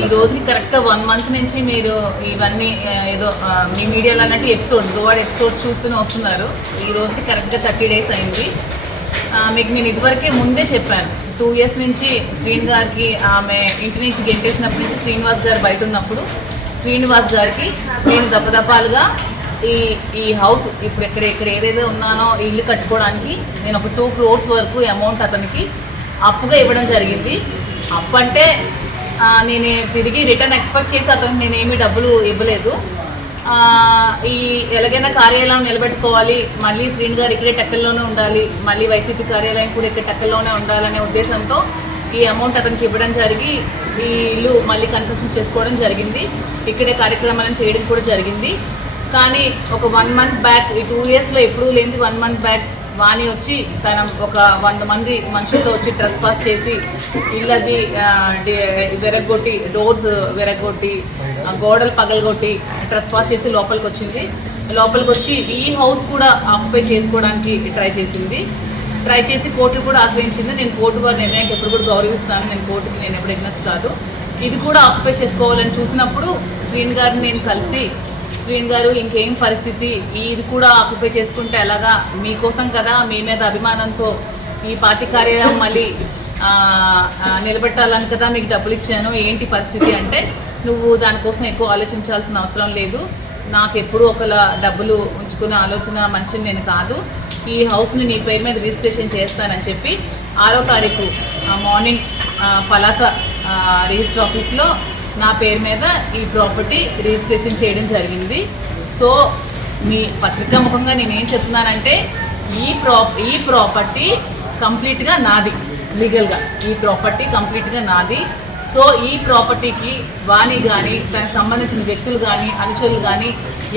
ఈ రోజుకి కరెక్ట్గా వన్ మంత్ నుంచి మీరు ఇవన్నీ ఏదో మీ మీడియాలో అన్నట్టు ఎపిసోడ్స్ గోవాడ్ ఎపిసోడ్స్ చూస్తూనే వస్తున్నారు. ఈ రోజుకి కరెక్ట్గా థర్టీ డేస్ అయింది. మీకు నేను ఇదివరకే ముందే చెప్పాను. టూ ఇయర్స్ నుంచి శ్రీని గారికి ఆమె ఇంటి నుంచి గెంటేసినప్పటి నుంచి శ్రీనివాస్ గారు బయట ఉన్నప్పుడు శ్రీనివాస్ గారికి నేను దపదపాలుగా ఈ ఈ హౌస్ ఇప్పుడు ఇక్కడ ఇక్కడ ఏదైతే ఉన్నానో ఇల్లు కట్టుకోవడానికి నేను ఒక టూ క్రోర్స్ వరకు అమౌంట్ అతనికి అప్పుగా ఇవ్వడం జరిగింది. అప్పు అంటే నేను తిరిగి రిటర్న్ ఎక్స్పెక్ట్ చేసి అతనికి నేనేమి డబ్బులు ఇవ్వలేదు. ఈ ఎలాగైనా కార్యాలయం నిలబెట్టుకోవాలి మళ్ళీ శ్రీని గారు ఇక్కడే టెక్కల్లోనే ఉండాలి మళ్ళీ వైసీపీ కార్యాలయం కూడా ఇక్కడ టెక్కల్లోనే ఉండాలనే ఉద్దేశంతో ఈ అమౌంట్ అతనికి ఇవ్వడం జరిగి ఈ ఇల్లు మళ్ళీ కన్స్ట్రక్షన్ చేసుకోవడం జరిగింది. ఇక్కడే కార్యక్రమాలను చేయడం కూడా జరిగింది. కానీ ఒక వన్ మంత్ బ్యాక్ ఈ టూ ఇయర్స్లో ఎప్పుడూ లేనిది వన్ మంత్ బ్యాక్ వాణి వచ్చి తన ఒక వంద మంది మనుషులతో వచ్చి ట్రెస్ పాస్ చేసి ఇళ్ళది ఆ, విరగొట్టి డోర్స్ విరగొట్టి గోడలు పగలగొట్టి ట్రెస్ పాస్ చేసి లోపలికి వచ్చింది. లోపలికి వచ్చి ఈ హౌస్ కూడా ఆక్యుపై చేసుకోవడానికి ట్రై చేసింది. ట్రై చేసి కోర్టు కూడా ఆశ్రయించింది. నేను కోర్టు వారి నిర్ణయానికి ఎప్పుడు కూడా గౌరవిస్తాను. నేను కోర్టుకి నేను ఎప్పుడు ఎగ్నెస్ట్ కాదు. ఇది కూడా ఆక్యుపై చేసుకోవాలని చూసినప్పుడు శ్రీని గారిని నేను కలిసి శ్రీన్ గారు ఇంకేం పరిస్థితి? ఇది కూడా ఆక్యుపై చేసుకుంటే ఎలాగా? మీకోసం కదా మీ మీద అభిమానంతో ఈ పార్టీ కార్యాలయం మళ్ళీ నిలబెట్టాలని కదా మీకు డబ్బులు ఇచ్చాను. ఏంటి పరిస్థితి అంటే నువ్వు దానికోసం ఎక్కువ ఆలోచించాల్సిన అవసరం లేదు. నాకు ఎప్పుడు ఒకలా డబ్బులు ఉంచుకునే ఆలోచన మంచిది నేను కాదు. ఈ హౌస్ని నీ పేరు మీద రిజిస్ట్రేషన్ చేస్తానని చెప్పి ఆరో తారీఖు మార్నింగ్ పలాస రిజిస్టర్ ఆఫీస్లో నా పేరు మీద ఈ ప్రాపర్టీ రిజిస్ట్రేషన్ చేయడం జరిగింది. సో మీ పత్రికా ముఖంగా నేనేం చెప్తున్నానంటే ఈ ప్రా ఈ ప్రాపర్టీ కంప్లీట్గా నాది లీగల్గా. ఈ ప్రాపర్టీ కంప్లీట్గా నాది. సో ఈ ప్రాపర్టీకి వాణి కానీ దానికి సంబంధించిన వ్యక్తులు కానీ అనుచరులు కానీ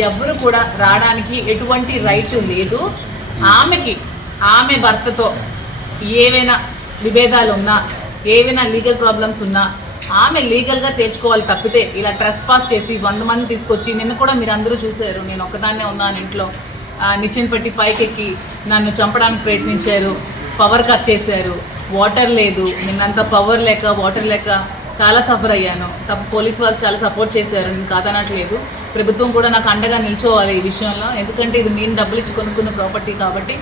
ఎవ్వరు కూడా రావడానికి ఎటువంటి రైట్ లేదు. ఆమెకి ఆమె భర్తతో ఏవైనా విభేదాలు ఉన్నా ఏవైనా లీగల్ ప్రాబ్లమ్స్ ఉన్నా ఆమె లీగల్గా తేల్చుకోవాలి తప్పితే ఇలా ట్రెస్ పాస్ చేసి వంద మంది తీసుకొచ్చి నిన్న కూడా మీరు అందరూ చూశారు. నేను ఒక్కదాన్నే ఉన్నాను ఇంట్లో. నిచ్చెన పెట్టి పైకెక్కి నన్ను చంపడానికి ప్రయత్నించారు. పవర్ కట్ చేశారు. వాటర్ లేదు. నిన్నంత పవర్ లేక వాటర్ లేక చాలా సఫర్ అయ్యాను. తప్ప పోలీస్ వాళ్ళు చాలా సపోర్ట్ చేశారు. నేను కాదనట్లేదు. ప్రభుత్వం కూడా నాకు అండగా నిల్చోవాలి ఈ విషయంలో. ఎందుకంటే ఇది నేను డబ్బులు ఇచ్చి కొనుక్కున్న ప్రాపర్టీ కాబట్టి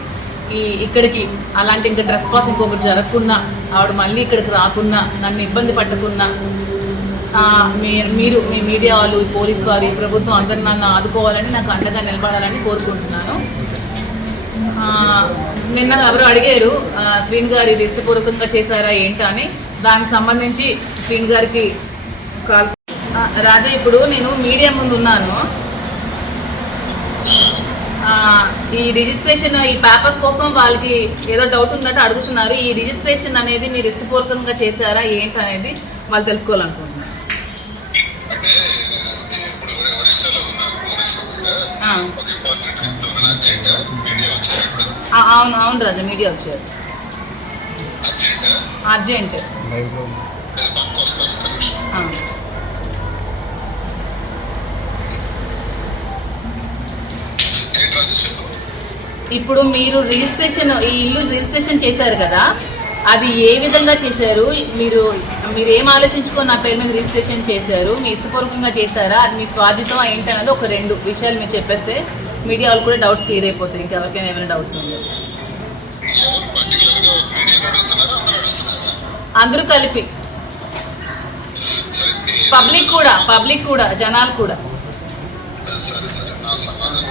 ఈ ఇక్కడికి అలాంటి ఇంకా డ్రెస్ పాస్ ఇంకొకటి జరగకున్నా ఆవిడ మళ్ళీ ఇక్కడికి రాకున్నా నన్ను ఇబ్బంది పట్టకున్నా మీ- మీరు మీ మీడియా వాళ్ళు పోలీస్ వారు ఈ ప్రభుత్వం అందరు నన్ను ఆదుకోవాలని నాకు అండగా నిలబడాలని కోరుకుంటున్నాను. నిన్న ఎవరు అడిగారు శ్రీని గారు ఇష్టపూర్వకంగా చేశారా ఏంటా అని. దానికి సంబంధించి శ్రీని గారికి కాల్ రాజా ఇప్పుడు నేను మీడియా ముందు ఉన్నాను ఆ, ఈ రిజిస్ట్రేషన్ ఈ పేపర్స్ కోసం వాళ్ళకి ఏదో డౌట్ ఉందంటే అడుగుతున్నారు. ఈ రిజిస్ట్రేషన్ అనేది మీరు ఇష్టపూర్వకంగా చేశారా? ఏంటి అనేది వాళ్ళు తెలుసుకోవాలనుకుంటున్నారు. అవును అవును రాజా మీడియా వచ్చారు. అర్జెంట్ ఇప్పుడు మీరు రిజిస్ట్రేషన్ ఈ ఇల్లు రిజిస్ట్రేషన్ చేశారు కదా అది ఏ విధంగా చేశారు? మీరు మీరు ఏం ఆలోచించుకొని నా పేరు మీద రిజిస్ట్రేషన్ చేశారు? మీ ఇష్టపూర్వకంగా చేశారా? అది మీ స్వాజితం ఏంటి అనేది ఒక రెండు విషయాలు మీరు చెప్పేస్తే మీడియా వాళ్ళు కూడా డౌట్స్ క్లియర్ అయిపోతుంది ఇంకెవరికైనా ఏమైనా డౌట్స్ ఉంది అందరూ కలిపి. పబ్లిక్ కూడా పబ్లిక్ కూడా జనాలు కూడా. సరే సరే. నా సమాధానం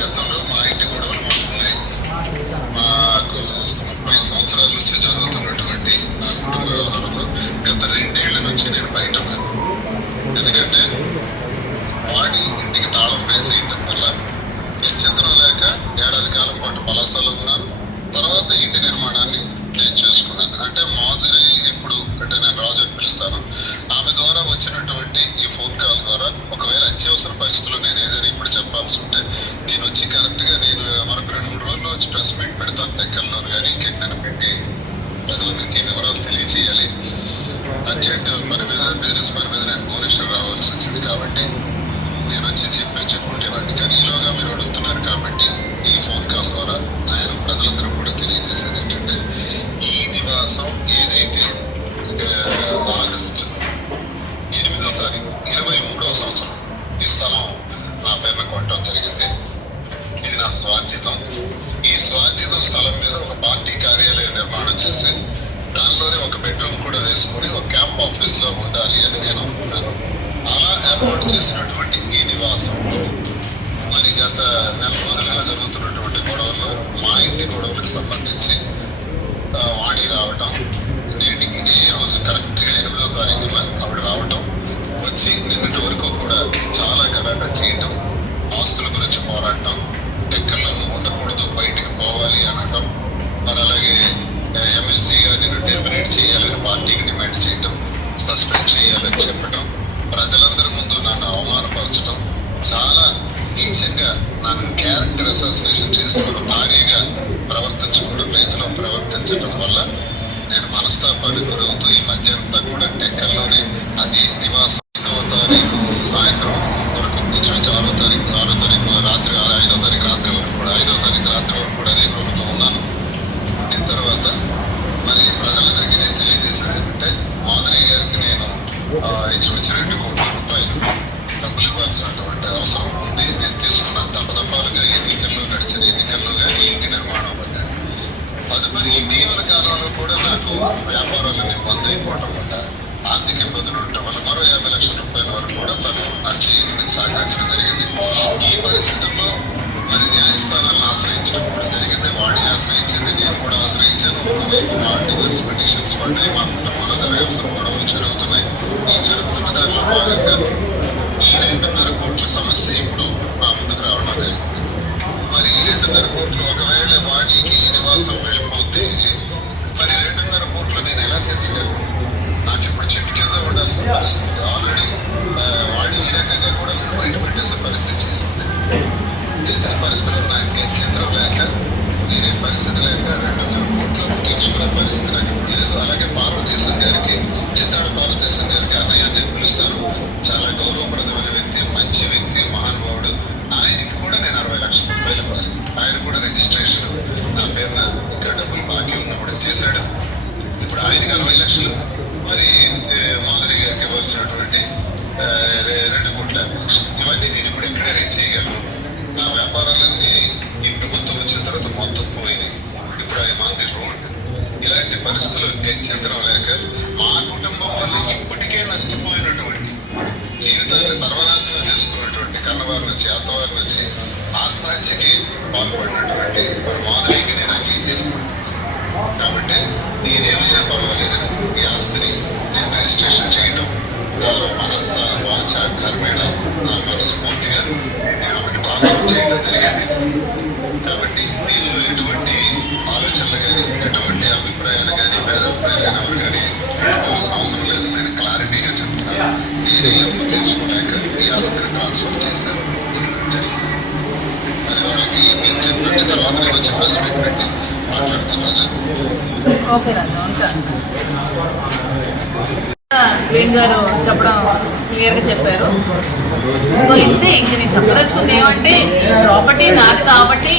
గతంలో మా ఇంటి గొడవలు మాకు మాకు ముప్పై సంవత్సరాల నుంచి జరుగుతున్నటువంటి నా కుటుంబ వ్యవహారంలో గత రెండేళ్ళ నుంచి నేను బయట ఎందుకంటే వాడి ఇంటికి తాళం వేసి వల్ల గత్యంతరం లేక ఏడాది కాలం పాటు పలాసాలో ఉన్నాను. తర్వాత ఇంటి నిర్మాణాన్ని నేను చూసుకున్నాను అంటే మాధురి ఇప్పుడు అంటే నేను రాజు అని పిలుస్తాను. ఆమె ద్వారా వచ్చినటువంటి ఈ ఫోన్ కాల్ ద్వారా ఒకవేళ అత్యవసర పరిస్థితుల్లో నేను ఏదైనా ఇప్పుడు చెప్పాల్సి ఉంటే నేను వచ్చి కరెక్ట్గా నేను మరొక రెండు మూడు రోజుల్లో వచ్చి ప్రెస్ మీట్ పెడతాను. లెక్కల్లో కానీ ఇంకెక్కడ పెట్టి ప్రజలందరికీ వివరాలు తెలియజేయాలి? అర్జెంట్ పని మీద బిజినెస్ పని మీద నేను భువనేశ్వర్ రావాల్సి వచ్చింది కాబట్టి నేను వచ్చి చెప్పే చెప్పుకుంటేవాడిని కానీ ఈలోగా మీరు అడుగుతున్నారు కాబట్టి ఈ ఫోన్ కాల్ ద్వారా ఆయన ప్రజలందరూ కూడా తెలియజేసేది ఏంటంటే కోసం ఏదైతే ఆగస్ట్ ఎనిమిదో తారీఖు ఇరవై మూడో సంవత్సరం ఈ స్థలం నా పేరున కొట్టడం జరిగింది. ఇది నా స్వాధ్యతం. ఈ స్వాధ్యతం స్థలం మీద ఒక పార్టీ కార్యాలయం నిర్మాణం చేసి దానిలోనే ఒక బెడ్రూమ్ కూడా వేసుకొని ఒక క్యాంప్ ఆఫీస్లో ఉండాలి అని నేను అనుకున్నాను అలా ఏర్పాటు చేసినటువంటి ఈ నివాసం మరి గత నెల రోజులుగా జరుగుతున్నటువంటి గొడవల్లో మా ఇంటి గొడవలకు సంబంధించి వాణి రావటం నేటికి ఇదే రోజు కరెక్ట్ ఎనిమిదో తారీఖున ఆవిడ రావటం వచ్చి నిన్నటి వరకు కూడా చాలా గలాట చేయటం ఆస్తుల గురించి పోరాటం ఎక్కల్లో ఉండకూడదు బయటికి పోవాలి అనటం మరి అలాగే ఎమ్మెల్సీగా నిన్ను టెర్మినేట్ చేయాలని పార్టీకి డిమాండ్ చేయటం సస్పెండ్ చేయాలని చెప్పటం ప్రజలందరి ముందు నన్ను అవమానపరచడం చాలా నీచంగా నన్ను క్యారెక్టర్ అసోసియేషన్ చేసి భారీగా ప్రవర్తించుకోవడం రైతులు ప్రవర్తించడం వల్ల నేను మనస్తాపానికి గురవుతూ ఈ మధ్య అంతా కూడా టెక్కల్లోనే అది నివాసం ఐదవ తారీఖు సాయంత్రం వరకు నుంచి ఆరో తారీఖు ఆరో తారీఖు రాత్రి ఐదో తారీఖు రాత్రి వరకు కూడా ఐదో తారీఖు రాత్రి వరకు గారు చెప్పడం క్లియర్గా చెప్పారు. సో ఇంతే ఇంక నేను చెప్పదలుచుకుంది ఏమంటే ప్రాపర్టీ నాది కాబట్టి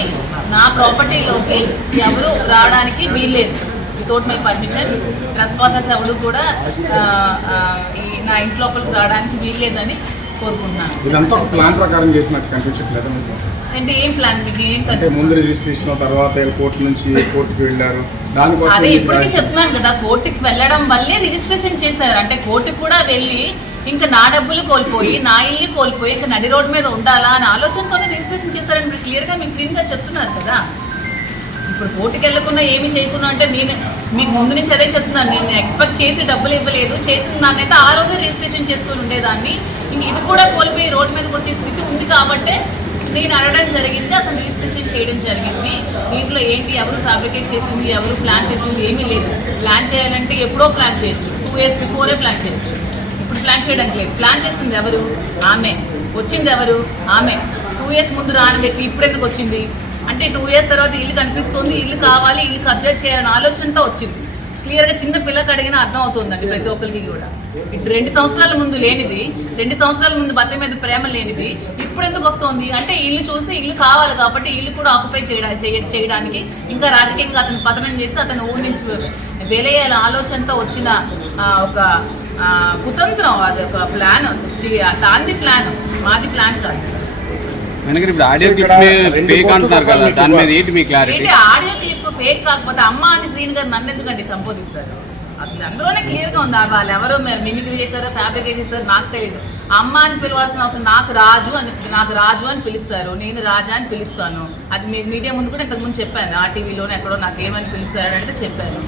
నా ప్రాపర్టీలోకి ఎవరు రావడానికి వీల్లేదు. వితౌట్ మై పర్మిషన్ ట్రెస్పాసెస్ ఎవరు కూడా నా ఇంటి లోపలికి రావడానికి వీల్లేదని కోరుకుంటున్నాను. ఇదంతా ప్లాన్ ప్రకారం చేసినట్టు కనిపించట్లేదు అంటే ఏం ప్లాన్ మీకు ఏం అంటే ముందు రిజిస్ట్రేషన్ తర్వాత కోర్టు నుంచి కోర్టుకి వెళ్ళారు? దానికోసం అదే ఇప్పటికీ. చెప్తున్నాను కదా కోర్టుకి వెళ్ళడం వల్లే రిజిస్ట్రేషన్ చేశారు. అంటే కోర్టుకి కూడా వెళ్ళి ఇంకా నా డబ్బులు కోల్పోయి నా ఇల్లు కోల్పోయి ఇంకా నడి రోడ్డు మీద ఉండాలా అని ఆలోచనతోనే రిజిస్ట్రేషన్ చేశారని మీరు క్లియర్గా మీకు శ్రీన్ గారు చెప్తున్నారు కదా. ఇప్పుడు కోర్టుకి వెళ్ళకుండా ఏమి చేయకుండా అంటే నేను మీకు ముందు నుంచి అదే చెప్తున్నాను. నేను ఎక్స్పెక్ట్ చేసి డబ్బులు ఇవ్వలేదు. చేసిన నాకైతే ఆ రోజే రిజిస్ట్రేషన్ చేసుకుని ఉండేదాన్ని. ఇంక ఇది కూడా కోల్పోయి రోడ్డు మీదకి వచ్చే స్థితి ఉంది కాబట్టే నేను అడగడం జరిగింది అతను రిజిస్ట్రేషన్ చేయడం జరిగింది. దీంట్లో ఏంటి ఎవరు ఫ్యాబ్రికేట్ చేసింది ఎవరు ప్లాన్ చేసింది ఏమీ లేదు. ప్లాన్ చేయాలంటే ఎప్పుడో ప్లాన్ చేయొచ్చు. టూ ఇయర్స్ బిఫోరే ప్లాన్ చేయొచ్చు. ఇప్పుడు ప్లాన్ చేయడానికి లేదు. ప్లాన్ చేసింది ఎవరు? ఆమె. వచ్చింది ఎవరు? ఆమె. టూ ఇయర్స్ ముందు రాని వ్యక్తి ఇప్పుడెందుకు వచ్చింది? అంటే టూ ఇయర్స్ తర్వాత ఇల్లు కనిపిస్తుంది ఇల్లు కావాలి ఇల్లు కబ్జా చేయాలనే ఆలోచనతో వచ్చింది. క్లియర్గా చిన్న పిల్లకి అడిగిన అర్థం అవుతుందండి ప్రతి ఒక్కరికి కూడా. రెండు సంవత్సరాల ముందు లేనిది రెండు సంవత్సరాల ముందు భర్త మీద ప్రేమ లేనిది ఇప్పుడు ఎందుకు వస్తుంది? అంటే ఇల్లు చూసి ఇల్లు కావాలి కాబట్టి ఇల్లు కూడా ఆక్యుపై చేయడానికి చేయడానికి ఇంకా రాజకీయంగా అతను పతనం చేసి అతను ఊరి నుంచి వెలయ్యాల ఆలోచనతో వచ్చిన ఆ, ఒక కుతంత్రం అది ఒక ప్లాన్ దాని ప్లాన్ మాది ప్లాన్ కాదు. ఆడియో క్లిప్ ఫేక్ కోట్లు అంటున్నారు కదా కట్టాలి దాని మీకు మీద ఏంటి మీ క్లారిటీ ఏంటి ఆడియో క్లిప్ ఫేక్ కాకపోతే అమ్మ అని శ్రీని గారు నన్ను ఎందుకండి సంబోధిస్తారు? అసలు అందులోనే క్లియర్గా ఉంది ఆ వాళ్ళు ఎవరు మిమిక్రీ చేశారో ఫ్యాబ్రికేట్ చేశారో నాకు తెలియదు అమ్మ అని పిలవాల్సిన అవసరం నాకు రాజు అని నాకు రాజు అని పిలుస్తారు నేను రాజా అని పిలుస్తాను. అది మీ మీడియా ముందు కూడా ఇంతకుముందు చెప్పాను ఆ టీవీలోనే ఎక్కడో నాకు ఏమని పిలుస్తారు అంటే చెప్పాను.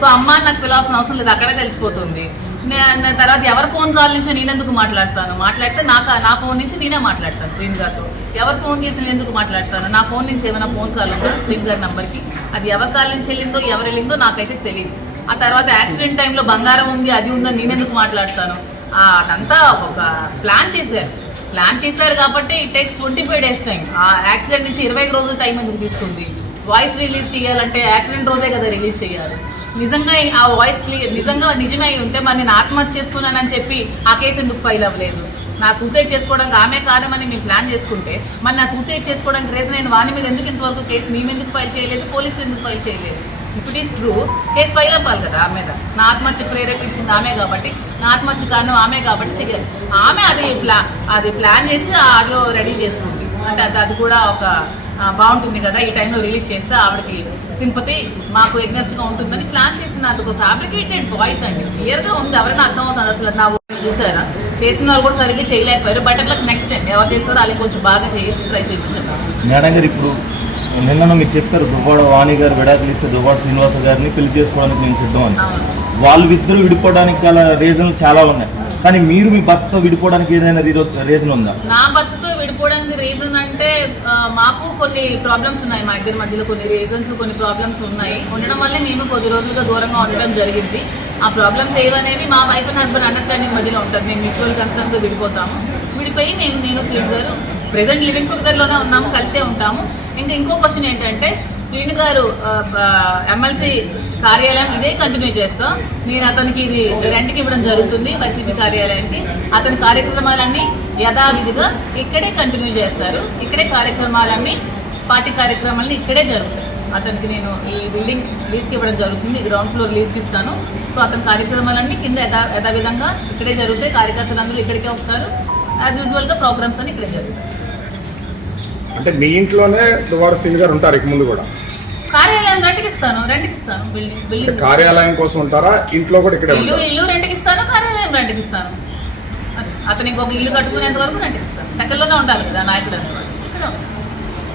సో అమ్మ అని నాకు పిలవాల్సిన అవసరం లేదు అక్కడే తెలిసిపోతుంది. నేను నా తర్వాత ఎవరి ఫోన్ కాల్ నుంచి నేను ఎందుకు మాట్లాడతాను? మాట్లాడితే నాకు నా ఫోన్ నుంచి నేనే మాట్లాడతాను శ్రీన్ గారితో. ఎవరు ఫోన్ చేసి నేను ఎందుకు మాట్లాడతాను? నా ఫోన్ నుంచి ఏమైనా ఫోన్ కాల్ ఉందా? శ్రీన్ గారి నెంబర్కి. అది ఎవరి కాల్ నుంచి వెళ్ళిందో ఎవరు వెళ్ళిందో నాకైతే తెలియదు ఆ తర్వాత యాక్సిడెంట్ టైంలో బంగారం ఉంది అది ఉందని నేను ఎందుకు మాట్లాడతాను అదంతా ఒక ప్లాన్ చేశారు. ప్లాన్ చేశారు కాబట్టి it takes twenty five days time. ఆ యాక్సిడెంట్ నుంచి ఇరవై ఐదు రోజుల టైం ఎందుకు తీసుకుంది? వాయిస్ రిలీజ్ చేయాలంటే యాక్సిడెంట్ రోజే కదా రిలీజ్ చేయాలి. నిజంగా ఆ వాయిస్ క్లియర్ నిజంగా నిజమై అయి ఉంటే మరి నేను ఆత్మహత్య చేసుకున్నానని చెప్పి ఆ కేసు ఎందుకు ఫైల్ అవ్వలేదు? నా సూసైడ్ చేసుకోవడానికి ఆమె కాదమని మేము ప్లాన్ చేసుకుంటే మరి నా సూసైడ్ చేసుకోవడానికి రీజన్ అయిన వాని మీద ఎందుకు ఇంతవరకు కేసు మేము ఎందుకు ఫైల్ చేయలేదు? పోలీసులు ఎందుకు ఫైల్ చేయలేదు? It is true case file అవ్వాలి కదా ఆమె మీద నా ఆత్మహత్య ప్రేరేపించింది ఆమె కాబట్టి నా ఆత్మహత్య కారణం ఆమె కాబట్టి చెయ్యాలి ఆమె అది ప్లా అది ప్లాన్ చేసి ఆ ఆడియో రెడీ చేసుకుంది. అంటే అది అది కూడా ఒక బాగుంటుంది కదా ఈ టైంలో రిలీజ్ చేస్తే ఆవిడకి సింపతి మాకు ఎగ్నెస్ట్గా ఉంటుందని ప్లాన్ చేసిన అది ఒక ఫ్యాబ్రికేటెడ్ వాయిస్ అండి. క్లియర్గా ఉంది ఎవరైనా అర్థం అవుతుంది అసలు. నా చూసారా? చేసిన వాళ్ళు కూడా సరిగ్గా చేయలేకపోయారు. బట్ అట్లా నెక్స్ట్ టైం ఎవరు చేస్తారో అది కొంచెం బాగా చేసి ట్రై చేయమని చెప్పారు. మేడం గారు ఇప్పుడు నిన్న మీరు చెప్పారు దువ్వాడ వాణి గారు విడాకులు ఇస్తే దువ్వాడ శ్రీనివాస గారిని పెళ్ళి చేసుకోవడానికి నేను సిద్ధం అని వాళ్ళిద్దరూ విడిపోవడానికి గల రీజన్లు చాలా ఉన్నాయి. కానీ మీరు మీ భర్తతో విడిపోవడానికి ఏదైనా రీజన్ ఉందా? నా భర్తతో విడిపోవడానికి రీజన్ అంటే మాకు కొన్ని ప్రాబ్లమ్స్ ఉన్నాయి మా ఇద్దరి మధ్యలో. కొన్ని రీజన్స్ కొన్ని ప్రాబ్లమ్స్ ఉన్నాయి. ఉండడం వల్లే మేము కొద్ది రోజులుగా దూరంగా ఉండడం జరిగింది. ఆ ప్రాబ్లమ్స్ ఏవనేవి మా వైఫ్ అండ్ హస్బెండ్ అండర్స్టాండింగ్ మధ్యలో ఉంటుంది మేము మ్యూచువల్ కన్సర్న్తో విడిపోతాము. విడిపోయి మేము నేను శ్రీను గారు ప్రెసెంట్ లివింగ్ టుగెదర్లోనే ఉన్నాము కలిసే ఉంటాము. ఇంకా ఇంకో క్వశ్చన్ ఏంటంటే శ్రీను గారు ఎమ్మెల్సీ కార్యాలయం ఇదే కంటిన్యూ చేస్తాం. నేను అతనికి ఇది రెంట్కి ఇవ్వడం జరుగుతుంది వైసీపీ కార్యాలయానికి. అతని కార్యక్రమాలన్నీ యథావిధిగా ఇక్కడే కంటిన్యూ చేస్తారు. ఇక్కడే కార్యక్రమాలన్నీ పార్టీ కార్యక్రమాలని ఇక్కడే జరుగుతాయి. అతనికి నేను ఈ బిల్డింగ్ లీజ్కి ఇవ్వడం జరుగుతుంది గ్రౌండ్ ఫ్లోర్ లీజ్కి ఇస్తాను. సో అతని కార్యక్రమాలన్నీ కింద యథా యథావిధంగా ఇక్కడే జరుగుతాయి. కార్యకర్తలందరూ ఇక్కడికే వస్తారు. యాజ్ యూజువల్గా ప్రోగ్రామ్స్ అని ఇక్కడే జరుగుతాయి. అంటే మీ ఇంట్లోనే దువార సింగ్ గారు ఉంటారు ఇక ముందు కూడా. కార్యాలయం రెంట్కి ఇస్తాను రెంట్కి ఇస్తాను. బిల్డింగ్ అంటే బిల్డింగ్ కార్యాలయం కోసం ఉంటారా? ఇంట్లో కూడా ఇక్కడే ఇల్లు ఉంటారు? ఇల్లు రెంట్కి ఇస్తాను కార్యాలయం రెంట్కి ఇస్తాను. అది. అతనికి ఒక ఇల్లు కట్టుకునేంత వరకు రెంట్కి ఇస్తాను. దగ్గరలోనే ఉండాలి కదా నాయకుడు ఇక్కడ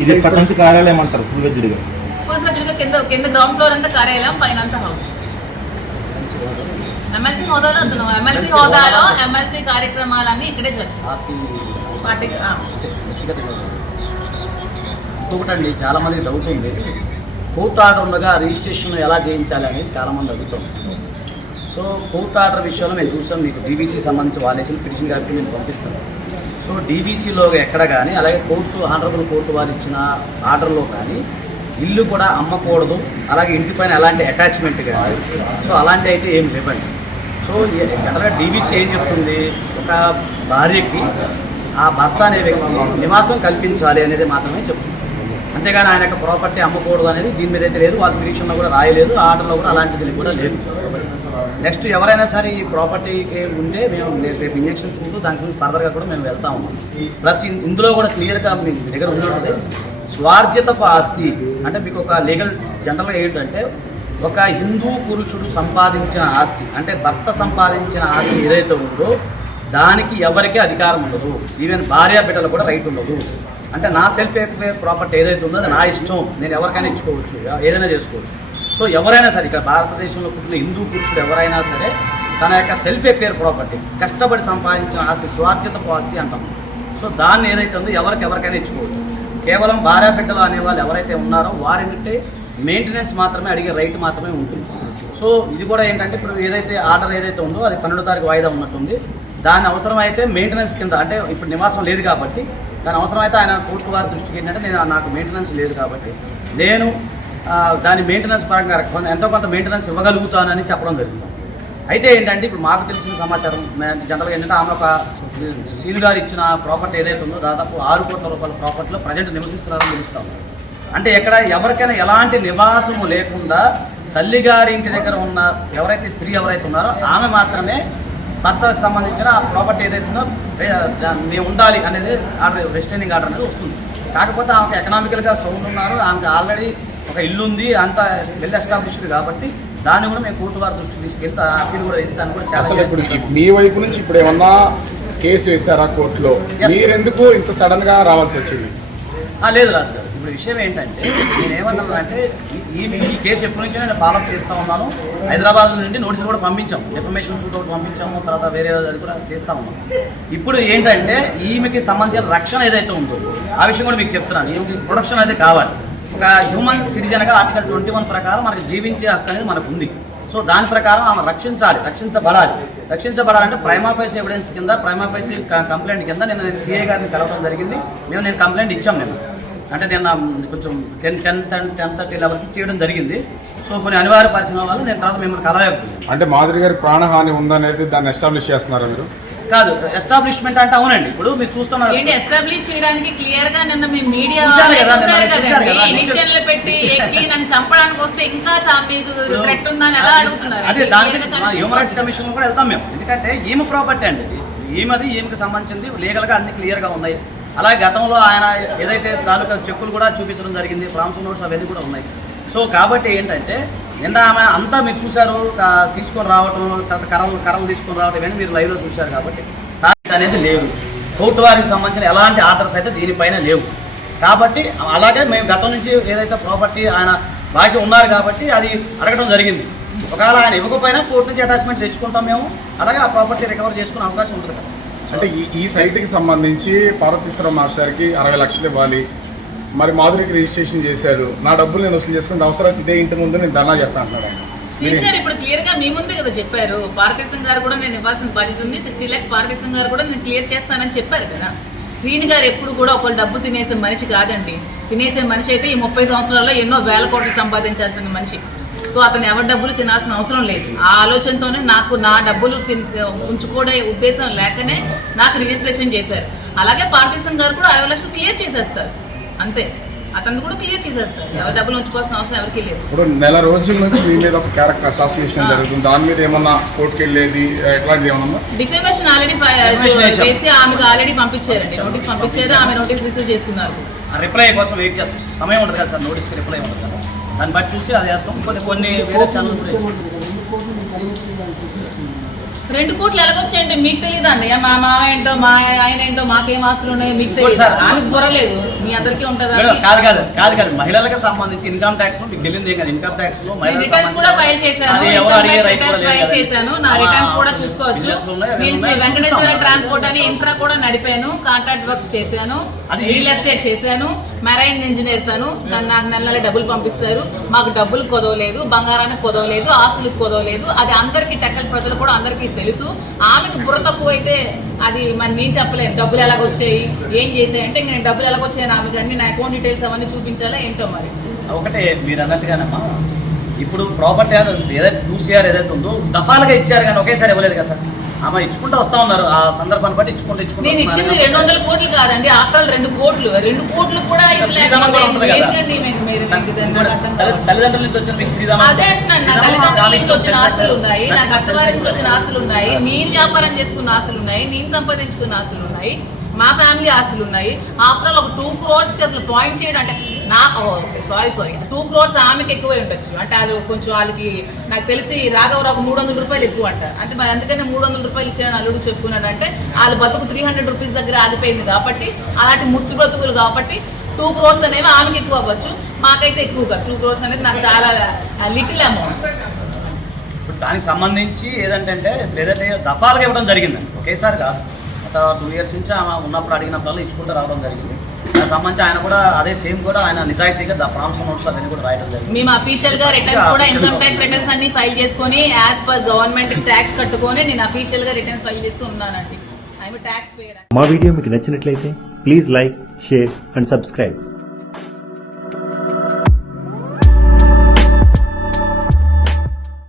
ఇది ఇప్పటి నుంచి కార్యాలయం అంటారు ఫుల్ వెజ్డ్గా ఫుల్ ఫ్లెజ్డ్గా కింద కింద గ్రౌండ్ ఫ్లోర్ అంతా కార్యాలయం పైన అంతా హౌస్ ఎమ్మెల్సీ హోదాలో అతను ఎమ్మెల్సీ హోదాలో ఎమ్మెల్సీ కార్యక్రమాలన్నీ ఇక్కడే జరుగుతాయి పార్టీ ఆ. ఒకటండి చాలామంది డౌట్ ఉంది కోర్టు ఆర్డర్ ఉండగా రిజిస్ట్రేషన్ ఎలా చేయించాలి అనేది చాలామంది అడుగుతుంది సో కోర్టు ఆర్డర్ విషయంలో మేము చూసాం మీకు డీబీసీ సంబంధించి వాళ్ళేసిన పిటిషన్ గారికి మేము పంపిస్తాం సో డీబీసీలో ఎక్కడ కానీ అలాగే కోర్టు ఆనరబుల్ కోర్టు వారు ఇచ్చిన ఆర్డర్లో కానీ ఇల్లు కూడా అమ్మకూడదు అలాగే ఇంటిపైన ఎలాంటి అటాచ్మెంట్ కానీ సో అలాంటి అయితే ఏం లేవండి. సో జనరల్గా డీబీసీ ఏం చెప్తుంది? ఒక భార్యకి ఆ భర్త అనే వ్యక్తి నివాసం కల్పించాలి అనేది మాత్రమే చెప్తుంది. అంతేగాని ఆయన యొక్క ప్రాపర్టీ అమ్మకూడదు అనేది దీని మీద అయితే లేదు. వాళ్ళ పిటిషన్లో కూడా రాయలేదు. ఆర్డర్లో కూడా అలాంటిది కూడా లేదు. నెక్స్ట్ ఎవరైనా సరే ఈ ప్రాపర్టీకి ఉంటే మేము రేపు ఇంజక్షన్ చూస్తూ దాని గురించి ఫర్దర్గా కూడా మేము వెళ్తా ఉన్నాం. ప్లస్ ఇందులో కూడా క్లియర్గా మీ దగ్గర ఉన్నది స్వార్జితపు ఆస్తి అంటే మీకు ఒక లీగల్ జనరల్గా ఏంటంటే ఒక హిందూ పురుషుడు సంపాదించిన ఆస్తి అంటే భర్త సంపాదించిన ఆస్తి ఏదైతే ఉందో దానికి ఎవరికీ అధికారం ఉండదు. ఈవెన్ భార్య బిడ్డలు కూడా రైట్ ఉండదు. అంటే నా సెల్ఫ్ ప్రాపర్టీ ఏదైతే ఉందో అది నా ఇష్టం. నేను ఎవరికైనా ఇచ్చుకోవచ్చు ఏదైనా చేసుకోవచ్చు. సో ఎవరైనా సరే ఇక్కడ భారతదేశంలో పుట్టిన హిందూ పురుషుడు ఎవరైనా సరే తన యొక్క సెల్ఫ్ ఎక్వేర్ ప్రాపర్టీ కష్టపడి సంపాదించిన ఆస్తి స్వార్జితపు ఆస్తి అంటాం. సో దాన్ని ఏదైతే ఉందో ఎవరికి ఎవరికైనా ఇచ్చుకోవచ్చు. కేవలం భార్య బిడ్డలు అనే వాళ్ళు ఎవరైతే ఉన్నారో వారింటే మెయింటెనెన్స్ మాత్రమే అడిగే రైట్ మాత్రమే ఉంటుంది. సో ఇది కూడా ఏంటంటే ఇప్పుడు ఏదైతే ఆర్డర్ ఏదైతే ఉందో అది పన్నెండో తారీఖు వాయిదా ఉన్నట్టుంది. దాని అవసరం అయితే మెయింటెనెన్స్ కింద అంటే ఇప్పుడు నివాసం లేదు కాబట్టి దాని అవసరమైతే ఆయన కోర్టు వారి దృష్టికి ఏంటంటే నేను నాకు మెయింటెనెన్స్ లేదు కాబట్టి నేను దాని మెయింటెనెన్స్ పరంగా కొంత- ఎంతో కొంత మెయింటెనెన్స్ ఇవ్వగలుగుతానని చెప్పడం జరిగింది. అయితే ఏంటంటే ఇప్పుడు మాకు తెలిసిన సమాచారం జనరల్గా ఏంటంటే ఆమె ఒక సీన్ గారు ఇచ్చిన ప్రాపర్టీ ఏదైతే ఉందో దాదాపు ఆరు కోట్ల రూపాయల ప్రాపర్టీలో ప్రజెంట్ నివసిస్తున్నారని తెలుస్తాం అంటే ఎక్కడ ఎవరికైనా ఎలాంటి నివాసము లేకుండా తల్లి గారి ఇంటి దగ్గర ఉన్న ఎవరైతే స్త్రీ ఎవరైతే ఉన్నారో ఆమె మాత్రమే భర్తకు సంబంధించిన ఆ ప్రాపర్టీ ఏదైతే ఉందో మేము ఉండాలి అనేది ఆర్డర్ రెస్టైనింగ్ ఆర్డర్ అనేది వస్తుంది. కాకపోతే ఆమెకు ఎకనామికల్గా సౌండ్ ఉన్నారు ఆమెకు ఆల్రెడీ ఒక ఇల్లు ఉంది అంత వెల్ ఎస్టాబ్లిష్డ్ కాబట్టి దాన్ని కూడా మేము కోర్టు వారి దృష్టికి తీసుకెళ్తే అప్పీల్ కూడా వేసి దాన్ని కూడా ఇప్పుడు ఈ- మీ వైపు నుంచి ఇప్పుడు ఏమన్నా కేసు వేశారా కోర్టులో. మీరెందుకు ఇంత సడన్గా రావాల్సి వచ్చింది? లేదు రాజు గారు. ఇప్పుడు విషయం ఏంటంటే నేను అంటే ఈ ఈ కేసు ఎప్పటి నుంచో నేను ఫాలోఅప్ చేస్తూ ఉన్నాను. హైదరాబాద్ నుండి నోటీసులు కూడా పంపించాం ఇన్ఫర్మేషన్ షూట్ ఒకటి పంపించాము తర్వాత వేరే అది కూడా చేస్తా ఉన్నాం. ఇప్పుడు ఏంటంటే ఈమెకి సంబంధించిన రక్షణ ఏదైతే ఉందో ఆ విషయం కూడా మీకు చెప్తున్నాను. ఈమెకి ప్రొడక్షన్ అయితే కావాలి. ఒక హ్యూమన్ సిటిజన్గా ఆర్టికల్ ట్వంటీ వన్ ప్రకారం మనకి జీవించే హక్కు అనేది మనకు ఉంది. సో దాని ప్రకారం ఆమె రక్షించాలి రక్షించబడాలి. రక్షించబడాలంటే ప్రైమాఫైస్ ఎవిడెన్స్ కింద ప్రైమాఫైస్ కంప్లైంట్ కింద నేను నేను సిఐ గారిని కలవడం జరిగింది. మేము నేను కంప్లైంట్ ఇచ్చాం నేను అంటే నేను కొంచెం టెన్ టెన్ టెన్ థర్టీ లెవెల్కి చేయడం జరిగింది. సో కొన్ని అనివార్య పరిశ్రమ వల్ల నేను తర్వాత మిమ్మల్ని కలవలేకపోయాను. అంటే మాధురి గారి ప్రాణహాని ఉందనేది దాన్ని ఎస్టాబ్లిష్ చేస్తున్నారా మీరు? కాదు ఎస్టాబ్లిష్మెంట్ అంటే అవునండి. ఇప్పుడు మీరు చూస్తున్నారు. ఏంటి ఎస్టాబ్లిష్ చేయడానికి క్లియర్గా నిన్న మీ మీడియా పెట్టి ఎక్కి నన్ను చంపడానికి వస్తే ఇంకా థ్రెట్ ఉందని ఎలా అడుగుతున్నారు? అదే దానికి గా హ్యూమన్ రైట్స్. కమిషన్ కూడా వెళ్తాం మేము. ఎందుకంటే ఈమె ప్రాపర్టీ అండి. ఇది ఈమెది ఈమెకి సంబంధించింది లీగల్గా అన్ని క్లియర్గా ఉన్నాయి. అలాగే గతంలో ఆయన ఏదైతే తాలూకా చెక్కులు కూడా చూపించడం జరిగింది ప్రామ్స్ నోట్స్ అవన్నీ కూడా ఉన్నాయి. సో కాబట్టి ఏంటంటే నిన్న ఆమె అంతా మీరు చూశారు తీసుకొని రావటం తర్వాత కర్రలు కర్రలు తీసుకొని రావటం ఇవన్నీ మీరు లైవ్లో చూశారు కాబట్టి సాధ్యత అనేది లేవు కోర్టు వారికి సంబంధించిన ఎలాంటి ఆర్డర్స్ అయితే దీనిపైన లేవు. కాబట్టి అలాగే మేము గతం నుంచి ఏదైతే ప్రాపర్టీ ఆయన బాకీ ఉన్నారు కాబట్టి అది అడగడం జరిగింది. ఒకవేళ ఆయన ఇవ్వకపోయినా కోర్టు నుంచి అటాచ్మెంట్ తెచ్చుకుంటాం మేము అలాగే ఆ ప్రాపర్టీ రికవర్ చేసుకునే అవకాశం ఉంటుంది కదా. అంటే ఈ ఈ సైట్కి సంబంధించి పార్వతీశ్వరం మాస్టర్కి అరవై లక్షలు ఇవ్వాలి. మరి మాధురికి రిజిస్ట్రేషన్ చేశారు. నా డబ్బులు నేను వసూలు చేసుకుని అవసరం ఇదే ఇంటి ముందు నేను ధర్నా చేస్తా అంటున్నాడు ఆయన. శ్రీని గారు ఇప్పుడు క్లియర్గా మీ ముందే కదా చెప్పారు. భారతీయ గారు కూడా నేను ఇవ్వాల్సిన బాధ్యత ఉంది. సిక్స్టీ ల్యాక్స్ భారతీయ గారు కూడా నేను క్లియర్ చేస్తానని చెప్పారు కదా. శ్రీని గారు ఎప్పుడు కూడా ఒక డబ్బు తినేసే మనిషి కాదండి. తినేసే మనిషి అయితే ఈ ముప్పై సంవత్సరాల్లో ఎన్నో వేల కోట్లు సంపాదించాల్సిన మనిషి. సో అతను ఎవరి డబ్బులు తినాల్సిన అవసరం లేదు. ఆ ఆలోచనతోనే నాకు నా డబ్బులు తిన్- ఉంచుకోవడే ఉద్దేశం లేకనే నాకు రిజిస్ట్రేషన్ చేశారు. అలాగే భారతీయ గారు కూడా అరవై లక్షలు క్లియర్ చేసేస్తారు. అంతే. అతను కూడా క్లియర్ చేసేస్తారు. ఎవరి డబ్బులు ఉంచుకోవాల్సిన అవసరం ఎవరికి లేదు. ఇప్పుడు నెల రోజుల నుంచి మీ మీద ఒక క్యారెక్టర్ అసాసినేషన్ జరుగుతుంది. దాని మీద ఏమన్నా కోర్టుకి వెళ్ళేది ఎట్లాంటిది ఏమన్నా డిఫమేషన్ ఆల్రెడీ. చేసి ఆమెకు ఆల్రెడీ పంపించారండి. నోటీస్ పంపించారు ఆమె నోటీస్ రిసీవ్ చేసుకున్నారు. ఆ రిప్లై కోసం వెయిట్ చేస్తాం. సమయం ఉంటుంది కదా సార్ నోటీస్కి రిప్లై ఉంటుంది కదా. దాన్ని బట్టి చూసి అది చేస్తాం కొన్ని కొన్ని వేరే ఛానల్ రెండు కోట్లు ఎలాగొచ్చాయంటే మీకు తెలియదు అండి మా మామ ఏంటో మా ఆయన ఏంటో మాకేం ఆస్తులు ఉన్నాయో మీకు తెలియదు. ఆమెకు బుర్రలేదు మీ అందరికీ ఉంటుందా కాదు కాదు కాదు కాదు. మహిళలకు సంబంధించి ఇన్కమ్ ట్యాక్స్ మీకు తెలియదు కాదు ఇన్కమ్ ట్యాక్స్లో రిటర్న్స్ కూడా ఫైల్ చేశాను. ఫైల్. చేశాను. నా రిటర్న్స్ కూడా చూసుకోవచ్చు. వెంకటేశ్వర. ట్రాన్స్పోర్ట్ అని ఇన్ఫ్రా కూడా నడిపాను. కాంట్రాక్ట్ వర్క్స్ చేశాను. రియల్ ఎస్టేట్ చేశాను. మెరైన్ ఇంజనీర్ తను. దాన్ని నాకు నెల నెల డబ్బులు పంపిస్తారు. మాకు డబ్బులు కొదవలేదు బంగారానికి కొదవలేదు ఆస్తులకు కొదవలేదు. అది అందరికీ టెక్కల ప్రజలు కూడా అందరికీ తెలుసు. ఆమెకు బుర్ర తక్కువ అయితే అది మరి నేను చెప్పలేను. డబ్బులు ఎలాగొచ్చాయి? ఏం చేసాయి అంటే నేను డబ్బులు ఎలాగొచ్చాయి ఆమెకు అన్ని నా అకౌంట్ డీటెయిల్స్ అవన్నీ చూపించాలా ఏంటో మరి? ఒకటే మీరు అన్నట్టుగానమ్మా ఇప్పుడు ప్రాపర్టీ ఏదైతే టూ సిఆర్ ఏదైతే ఉందో దఫాలుగా ఇచ్చారు కానీ ఒకేసారి ఇవ్వలేదు కదా సార్. ఆమె ఇచ్చుకుంటూ వస్తా ఉన్నారు. ఆ సందర్భాన్ని బట్టి ఇచ్చుకుంటూ ఇచ్చుకుంటూ నేను. ఇచ్చింది రెండు వందల కోట్లు కాదండి ఆఫ్టర్ రెండు కోట్లు. రెండు కోట్లు కూడా తల్లిదండ్రుల నుంచి వచ్చిన వచ్చిన ఆస్తులు ఉన్నాయి. నా కష్టవారి నుంచి వచ్చిన ఆస్తులు ఉన్నాయి. మీరు వ్యాపారం చేసుకున్న ఆస్తులు ఉన్నాయి. నేను సంపాదించుకున్న ఆస్తులు ఉన్నాయి. మా ఫ్యామిలీ ఆస్తులు ఉన్నాయి. ఆఫ్టర్ ఆల్ ఒక టూ క్రోర్స్కి అసలు పాయింట్ చేయడం అంటే నా సారీ సారీ టూ క్రోర్స్ ఆమెకి ఎక్కువై ఉండొచ్చు. అంటే వాళ్ళు కొంచెం వాళ్ళకి నాకు తెలిసి రాఘవరావు మూడు వందల రూపాయలు ఎక్కువ అంట. అంటే మరి అందుకనే మూడు వందల రూపాయలు ఇచ్చాను అల్లుడు చెప్పుకున్నాడు అంటే వాళ్ళ బతుకు త్రీ హండ్రెడ్ రూపీస్ దగ్గర ఆగిపోయింది కాబట్టి అలాంటి ముష్టి బ్రతుకులు కాబట్టి టూ క్రోర్స్ అనేవి ఆమెకి ఎక్కువ అవ్వచ్చు. మాకైతే ఎక్కువ టూ క్రోర్స్ అనేది నాకు చాలా లిటిల్ అమౌంట్ ఇప్పుడు దానికి సంబంధించి ఏదంటే లేదంటే దఫాలుగా ఇవ్వడం జరిగిందండి. ఒకేసారిగా కాదు టూ ఇయర్స్ నుంచి ఆమె ఉన్నప్పుడు అడిగినప్పుడు ఇచ్చుకుంటూ రావడం జరిగింది. దానికి సంబంధించి ఆయన కూడా అదే సేమ్ కూడా ఆయన నిజాయితీగా ద ప్రామ్స్ నోట్స్ అవన్నీ కూడా రాయడం జరిగింది. మేము అఫీషియల్గా రిటర్న్స్ కూడా ఇన్కమ్ ట్యాక్స్ రిటర్న్స్ అన్ని ఫైల్ చేసుకొని యాజ్ పర్ గవర్నమెంట్ ట్యాక్స్ కట్టుకొని నేను అఫీషియల్గా రిటర్న్స్ ఫైల్ చేసుకుని ఉన్నానండి ఐఎమ్ ట్యాక్స్ పేయర్ మా వీడియో మీకు నచ్చినట్లయితే please like share and subscribe